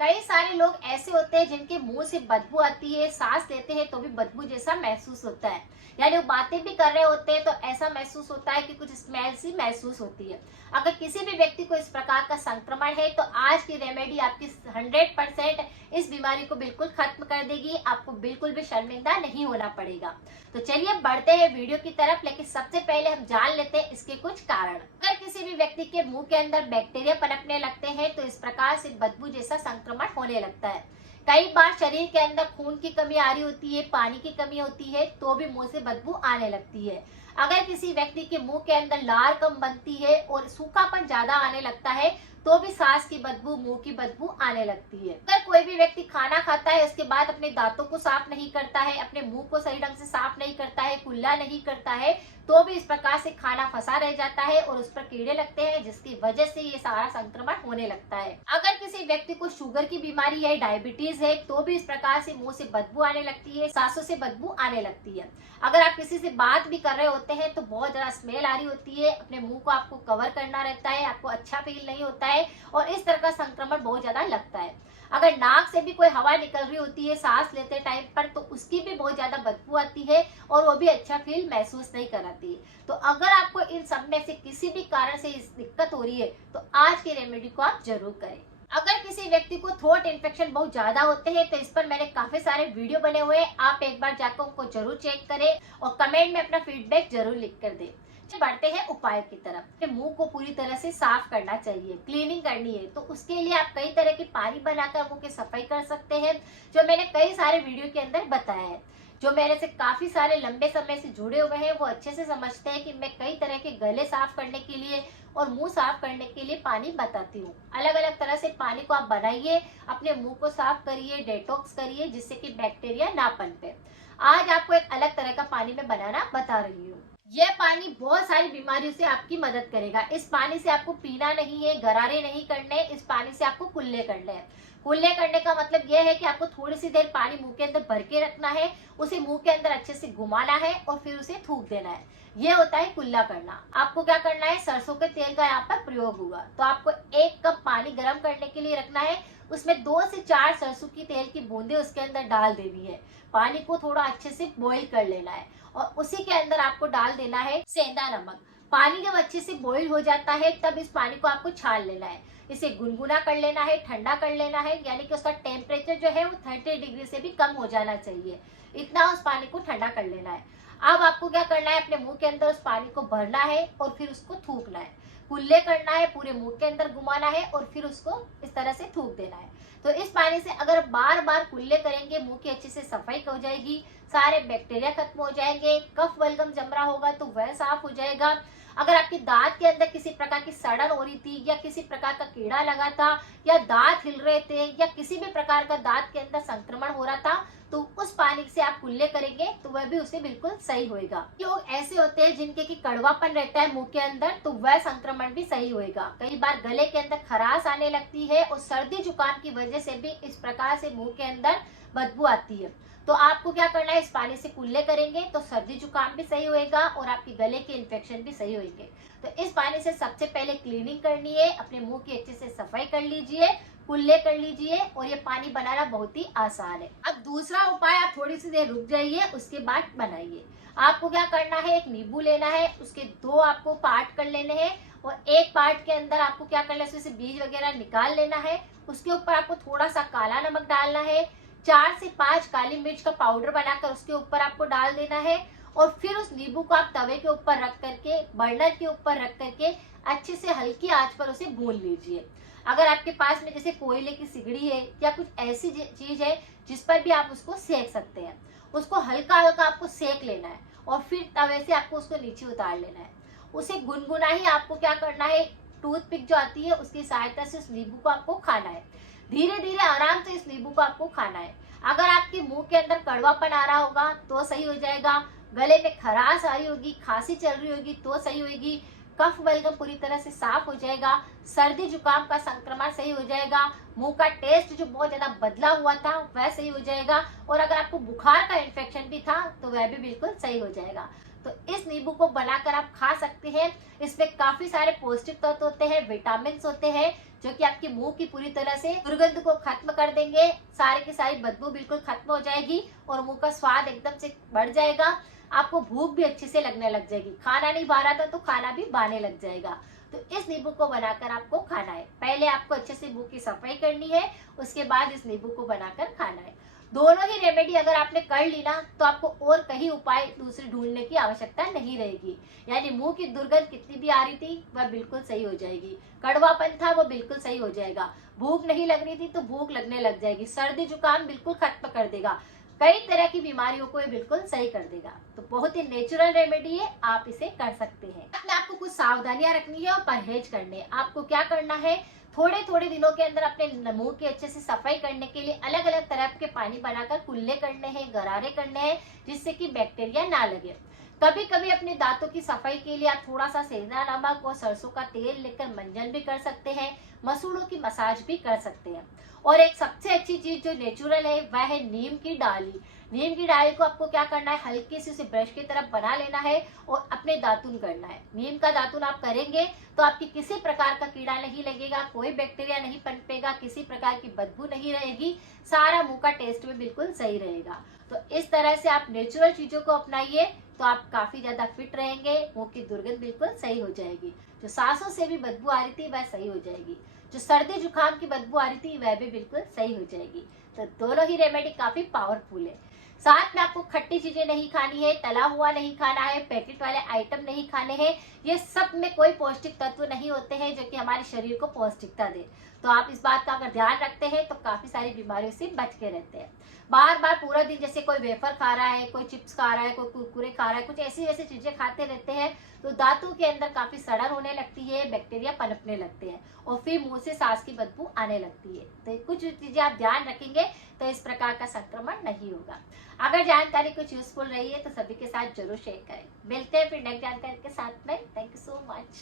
कई सारे लोग ऐसे होते हैं जिनके मुंह से बदबू आती है, सांस लेते हैं तो भी बदबू जैसा महसूस होता है। यानी वो बातें भी कर रहे होते हैं तो ऐसा महसूस होता है कि कुछ स्मेल सी महसूस होती है। अगर किसी भी व्यक्ति को इस प्रकार का संक्रमण है तो आज की रेमेडी आपकी 100% इस बीमारी को बिल्कुल खत्म कर देगी। आपको बिल्कुल भी शर्मिंदा नहीं होना पड़ेगा। तो चलिए बढ़ते हैं वीडियो की तरफ, लेकिन सबसे पहले हम जान लेते हैं इसके कुछ कारण। अगर किसी भी व्यक्ति के मुंह के अंदर बैक्टीरिया पनपने लगते हैं तो इस प्रकार से बदबू जैसा संक्रमण होने लगता है। कई बार शरीर के अंदर खून की कमी आ रही होती है, पानी की कमी होती है तो भी मुंह से बदबू आने लगती है। अगर किसी व्यक्ति के मुंह के अंदर लार कम बनती है और सूखापन ज्यादा आने लगता है तो भी सांस की बदबू, मुंह की बदबू आने लगती है। अगर कोई भी व्यक्ति खाना खाता है उसके बाद अपने दांतों को साफ नहीं करता है, अपने मुंह को सही ढंग से साफ नहीं करता है, कुल्ला नहीं करता है तो भी इस प्रकार से खाना फंसा रह जाता है और उस पर कीड़े लगते हैं, जिसकी वजह से ये सारा संक्रमण होने लगता है। अगर किसी व्यक्ति को शुगर की बीमारी है, डायबिटीज है तो भी इस प्रकार से मुंह से बदबू आने लगती है, सांसों से बदबू आने लगती है। अगर आप किसी से बात भी कर रहे होते हैं तो बहुत ज्यादा स्मेल आ रही होती है, अपने मुंह को आपको कवर करना रहता है, आपको अच्छा फील नहीं होता है और इस तरह का संक्रमण बहुत ज्यादा लगता है। अगर नाक से भी कोई हवा निकल रही होती है सांस लेते टाइम पर तो उसकी भी बहुत ज्यादा बदबू आती है और वो भी अच्छा फील महसूस नहीं कराती है। तो अगर आपको इन सब में से किसी भी कारण से इस दिक्कत हो रही है तो आज की रेमेडी को आप जरूर करें। अगर किसी व्यक्ति को थ्रोट इन्फेक्शन बहुत ज्यादा होते हैं तो इस पर मैंने काफी सारे वीडियो बने हुए हैं, आप एक बार जाकर उनको जरूर चेक करें और कमेंट में अपना फीडबैक जरूर लिख कर दें। बढ़ते हैं उपाय की तरफ। मुंह को पूरी तरह से साफ करना चाहिए, क्लीनिंग करनी है तो उसके लिए आप कई तरह की पानी बनाकर मुंह की सफाई कर सकते हैं, जो मैंने कई सारे वीडियो के अंदर बताया है। जो मेरे से काफी सारे लंबे समय से जुड़े हुए हैं वो अच्छे से समझते हैं कि मैं कई तरह के गले साफ करने के लिए और मुंह साफ करने के लिए पानी बताती हूँ। अलग अलग तरह से पानी को आप बनाइए, अपने मुंह को साफ करिए, डेटॉक्स करिए जिससे कि बैक्टीरिया ना पनपे। आज आपको एक अलग तरह का पानी मैं बनाना बता रही हूँ। यह पानी बहुत सारी बीमारियों से आपकी मदद करेगा। इस पानी से आपको पीना नहीं है, गरारे नहीं करने, इस पानी से आपको कुल्ले करने हैं। कुल्ले करने का मतलब यह है कि आपको थोड़ी सी देर पानी मुंह के अंदर भर के रखना है, उसे मुंह के अंदर अच्छे से घुमाना है और फिर उसे थूक देना है। यह होता है कुल्ला करना। आपको क्या करना है, सरसों के तेल का यहाँ पर प्रयोग होगा तो आपको 1 कप पानी गर्म करने के लिए रखना है, उसमें 2 से 4 सरसों की तेल की बूंदे उसके अंदर डाल देनी है। पानी को थोड़ा अच्छे से बॉईल कर लेना है और उसी के अंदर आपको डाल देना है सेंधा नमक। पानी जब अच्छे से बॉईल हो जाता है तब इस पानी को आपको छान लेना है, इसे गुनगुना कर लेना है, ठंडा कर लेना है, यानी कि उसका टेम्परेचर जो है वो 30 डिग्री से भी कम हो जाना चाहिए। इतना उस पानी को ठंडा कर लेना है। अब आपको क्या करना है, अपने मुंह के अंदर उस पानी को भरना है और फिर उसको थूकना है, कुल्ले करना है, पूरे मुंह के अंदर घुमाना है और फिर उसको इस तरह से थूक देना है। तो इस पानी से अगर बार बार कुल्ले करेंगे मुंह की अच्छे से सफाई हो जाएगी, सारे बैक्टीरिया खत्म हो जाएंगे, कफ बलगम जम रहा होगा तो वह साफ हो जाएगा। अगर आपके दांत के अंदर किसी प्रकार की सड़न हो रही थी या किसी प्रकार का कीड़ा लगा था या दांत हिल रहे थे या किसी भी प्रकार का दांत के अंदर संक्रमण हो रहा था तो उस पानी से आप कुल्ले करेंगे तो वह भी उसे बिल्कुल सही होएगा। लोग ऐसे होते हैं जिनके की कड़वापन रहता है मुंह के अंदर तो वह संक्रमण भी सही होएगा। कई बार गले के अंदर खराश आने लगती है और सर्दी जुकाम की वजह से भी इस प्रकार से मुंह के अंदर बदबू आती है। तो आपको क्या करना है, इस पानी से कुल्ले करेंगे तो सर्दी जुकाम भी सही होएगा और आपके गले के इन्फेक्शन भी सही होंगे। तो इस पानी से सबसे पहले क्लीनिंग करनी है, अपने मुंह की अच्छे से सफाई कर लीजिए, कुल्ले कर लीजिए और ये पानी बनाना बहुत ही आसान है। अब दूसरा उपाय, आप थोड़ी सी देर रुक जाइए उसके बाद बनाइए। आपको क्या करना है, एक नींबू लेना है, उसके 2 आपको पार्ट कर लेने हैं और एक पार्ट के अंदर आपको क्या करना है, उससे बीज वगैरह निकाल लेना है। उसके ऊपर आपको थोड़ा सा काला नमक डालना है, 4 से 5 काली मिर्च का पाउडर बनाकर उसके ऊपर आपको डाल देना है और फिर उस नींबू को आप तवे के ऊपर रख करके, बर्नर के ऊपर रख करके अच्छे से हल्की आंच पर उसे भून लीजिए। अगर आपके पास में जैसे कोयले की सिगड़ी है या कुछ ऐसी चीज है जिस पर भी आप उसको सेक सकते हैं, उसको हल्का हल्का आपको सेक लेना है और फिर तवे से आपको उसको नीचे उतार लेना है। उसे गुनगुना ही आपको क्या करना है, टूथपिक जो आती है उसकी सहायता से उस नींबू को आपको खाना है। धीरे धीरे आराम से इस नींबू को आपको खाना है। अगर आपके मुंह के अंदर कड़वापन आ रहा होगा तो सही हो जाएगा, गले में खराश आ रही होगी, खांसी चल रही होगी तो सही होगी, कफ बलगम पूरी तरह से साफ हो जाएगा, सर्दी जुकाम का संक्रमण सही हो जाएगा, मुंह का टेस्ट जो बहुत ज्यादा बदला हुआ था वह सही हो जाएगा और अगर आपको बुखार का इन्फेक्शन भी था तो वह भी बिल्कुल सही हो जाएगा। तो इस नींबू को बनाकर आप खा सकते हैं। इसमें काफी सारे पौष्टिक तत्व होते हैं, विटामिन होते हैं जो कि आपके मुंह की पूरी तरह से दुर्गंध को खत्म कर देंगे। सारे की सारी बदबू बिल्कुल खत्म हो जाएगी और मुंह का स्वाद एकदम से बढ़ जाएगा। आपको भूख भी अच्छे से लगने लग जाएगी। खाना नहीं भा रहा था तो खाना भी भाने लग जाएगा। तो इस नींबू को बनाकर आपको खाना है। पहले आपको अच्छे से मुंह की सफाई करनी है, उसके बाद इस नींबू को बनाकर खाना है। दोनों ही रेमेडी अगर आपने कर ली ना तो आपको और कहीं उपाय दूसरे ढूंढने की आवश्यकता नहीं रहेगी। यानी मुंह की दुर्गंध कितनी भी आ रही थी वह बिल्कुल सही हो जाएगी, कड़वापन था वो बिल्कुल सही हो जाएगा, भूख नहीं लग रही थी तो भूख लगने लग जाएगी, सर्दी जुकाम बिल्कुल खत्म कर देगा, कई तरह की बीमारियों को ये बिल्कुल सही कर देगा। तो बहुत ही नेचुरल रेमेडी है, आप इसे कर सकते हैं। अपने आपको कुछ सावधानियां रखनी है और परहेज करने। आपको क्या करना है, थोड़े थोड़े दिनों के अंदर अपने मुंह की अच्छे से सफाई करने के लिए अलग अलग तरह के पानी बनाकर कुल्ले करने हैं, गरारे करने हैं, जिससे कि बैक्टीरिया ना लगे। कभी कभी अपने दांतों की सफाई के लिए आप थोड़ा सा सेंधा नमक और सरसों का तेल लेकर मंजन भी कर सकते हैं, मसूड़ों की मसाज भी कर सकते हैं। और एक सबसे अच्छी चीज जो नेचुरल है वह है नीम की डाली। नीम की डाली को आपको क्या करना है, हल्के से उसे ब्रश की तरफ बना लेना है और अपने दातुन करना है। नीम का दातुन आप करेंगे तो आपकी किसी प्रकार का कीड़ा नहीं लगेगा, कोई बैक्टीरिया नहीं पनपेगा, किसी प्रकार की बदबू नहीं रहेगी, सारा मुंह का टेस्ट भी बिल्कुल सही रहेगा। तो इस तरह से आप नेचुरल चीजों को अपनाइए तो आप काफी ज्यादा फिट रहेंगे, मुंह की दुर्गंध बिल्कुल सही हो जाएगी, जो सांसों से भी बदबू आ रही थी वह सही हो जाएगी, जो सर्दी जुकाम की बदबू आ रही थी वह भी बिल्कुल सही हो जाएगी। तो दोनों ही रेमेडी काफी पावरफुल है। साथ में आपको खट्टी चीजें नहीं खानी है, तला हुआ नहीं खाना है, पैकेट वाले आइटम नहीं खाने हैं। ये सब में कोई पौष्टिक तत्व नहीं होते हैं जो कि हमारे शरीर को पौष्टिकता दे। तो आप इस बात का अगर ध्यान रखते हैं तो काफी सारी बीमारियों से बच के रहते हैं। बार बार पूरा दिन जैसे कोई वेफर खा रहा है, कोई चिप्स खा रहा है, कोई कुरकुरे खा रहा है, कुछ ऐसी ऐसी चीजें खाते रहते हैं तो दांतों के अंदर काफी सड़न होने लगती है, बैक्टीरिया पनपने लगते हैं और फिर मुंह से सांस की बदबू आने लगती है। तो कुछ चीजें आप ध्यान रखेंगे तो इस प्रकार का संक्रमण नहीं होगा। अगर जानकारी कुछ यूजफुल रही है तो सभी के साथ जरूर शेयर करें। मिलते हैं फिर नेक्स्ट जानकारी के साथ में। Thank you so much.